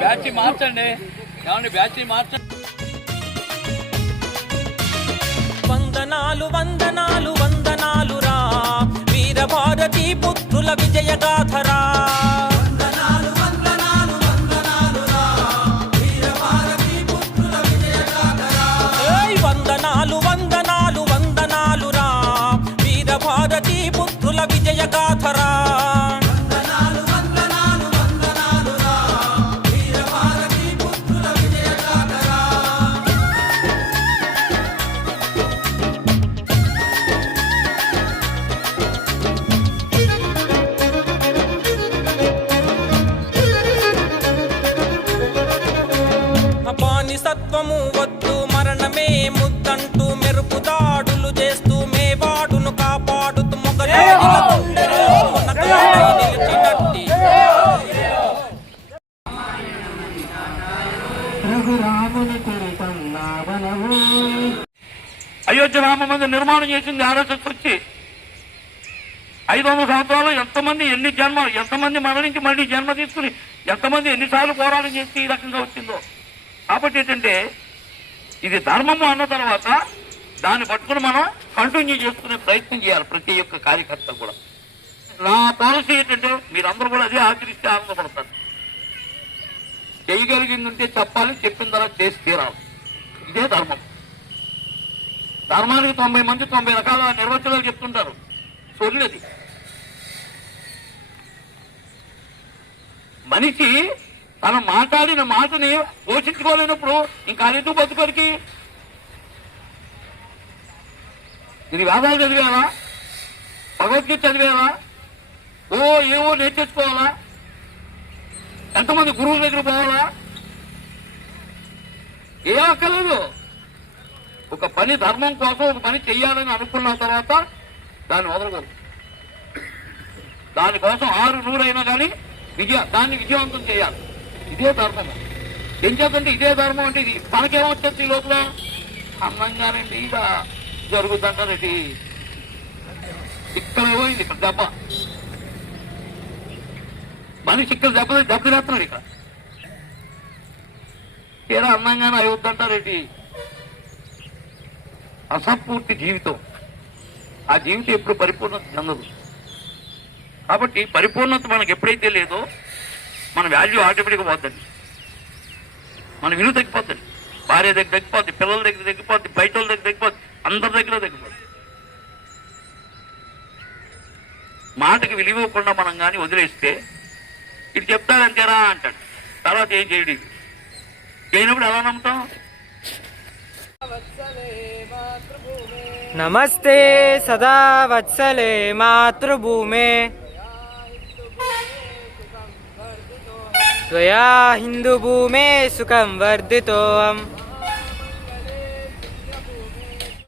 Batch మార్చండి. ఏమండి batch మార్చండి వందనాలు వందనాలు వందనాలు రా. వీరభారతి పుత్రుల విజయ గాథరా వందనాలు వందనాలు వందనాలు రా. వీరభారతి పుత్రుల విజయ గాథరా బానిసత్వము వద్దు మరణమే ముద్దంటూ మెరుపు దాడులు చేస్తూ మేవాడును కాపాడుతూ నిలిచినట్టి. అయోధ్య రామ మందిర నిర్మాణం చేసింది ఆర్ఎస్ఎస్ వచ్చి ఐదు వందల సంవత్సరాలు ఎంతమంది ఎన్ని జన్మ ఎంతమంది మరణించి మళ్ళీ జన్మ తీసుకుని ఎంతమంది ఎన్నిసార్లు పోరాటం చేసి ఈ రకంగా వచ్చిందో? కాబట్టి ఏంటంటే ఇది ధర్మము అన్న తర్వాత దాన్ని పట్టుకుని మనం కంటిన్యూ చేసుకునే ప్రయత్నం చేయాలి ప్రతి ఒక్క కార్యకర్త కూడా. నా పాలసీ ఏంటంటే మీరందరూ కూడా అదే ఆచరిస్తే ఆనందపడతారు. చేయగలిగిందంటే చెప్పాలి చెప్పిన తర్వాత చేసి తీరాలి. ఇదే ధర్మం. ధర్మానికి తొంభై మంది తొంభై రకాల నిర్వచనాలు చెప్తుంటారు. సొల్లిది. మనిషి అలా మాట్లాడిన మాటని పోషించుకోలేనప్పుడు ఇంకా ఎందుకు బతుకొరికి ఇది వేదాలు చదివేవా? భగవద్గీత చదివేవా? ఓ ఏవో నేర్చేసుకోవాలా? ఎంతమంది గురువుల దగ్గర పోవాలా? ఏ అక్కర్లేదు ఒక పని ధర్మం కోసం ఒక పని చెయ్యాలని అనుకున్న తర్వాత దాన్ని వదలకూడదు. దానికోసం ఆరు నూరైనా కానీ విజయ దాన్ని విజయవంతం చేయాలి. ఇదే ధర్మం. ఏం చేద్దంటే ఇదే ధర్మం అంటే ఇది మనకేమొచ్చింది ఈ లోపల? అందంగానండి ఇక జరుగుతుంటారండి ఇక్కడ పోయింది ఇక్కడ దెబ్బ. మనిషి ఇక్కడ దెబ్బ దెబ్బ తినేస్తున్నాడు ఇక్కడ. తీరా అందంగానే అయ్యొద్దంటారేంటి అసంపూర్తి జీవితం. ఆ జీవితం ఎప్పుడు పరిపూర్ణత చెందదు. కాబట్టి పరిపూర్ణత మనకు ఎప్పుడైతే లేదో మన వాల్యూ ఆటోమేటిక్గా పోద్దండి మన విలువ తగ్గిపోద్దండి భార్య దగ్గర తగ్గిపోద్ది పిల్లల దగ్గర తగ్గిపోద్ది బయట వాళ్ళ దగ్గర తగ్గిపోద్ది అందరి దగ్గర తగ్గిపోద్ది. మాటకి విలువ ఇవ్వకుండా మనం కానీ వదిలేస్తే ఇది చెప్తాడంతేరా అంటాడు. తర్వాత ఏం చేయడు చేయనప్పుడు ఎలా నమ్ముతాం? నమస్తే సదా వత్సలే మాతృభూమే. त्वया हिन्दुभूमे सुखं वर्धितोऽहम्